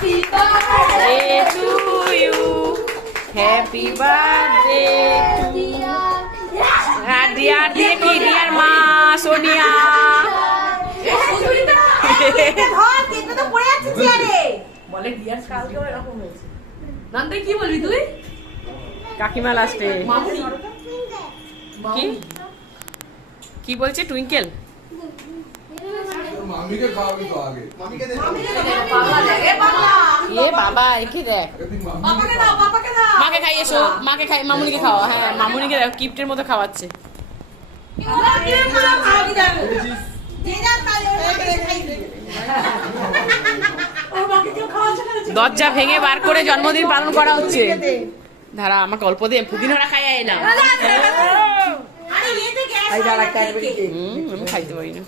to you. Happy birthday to dear দিয়ে কি deer মা সোনিয়া বলে ডিয়ার কালকেও এরকম হয়েছে। নান্দে কি বলবি তুই? কাকিমা লাস্টে কি কি বলছে টুইঙ্কেল মামিকে খাওয়াবি তো আগে মামিকে দে এ বাবা একে দেখ বাবাকে দাও, বাবাকে দাও। মাকে খাই এসো মাকে খাই মামুনিকে খাওয়া হ্যাঁ মামুনিকে দেখো কিপ্টের মতো খাওয়াচ্ছে দরজা ভেঙে বার করে জন্মদিন পালন করা হচ্ছে ধারা আমাকে অল্প দিয়ে পুদিনা খাই না আমি খাইতে পারি না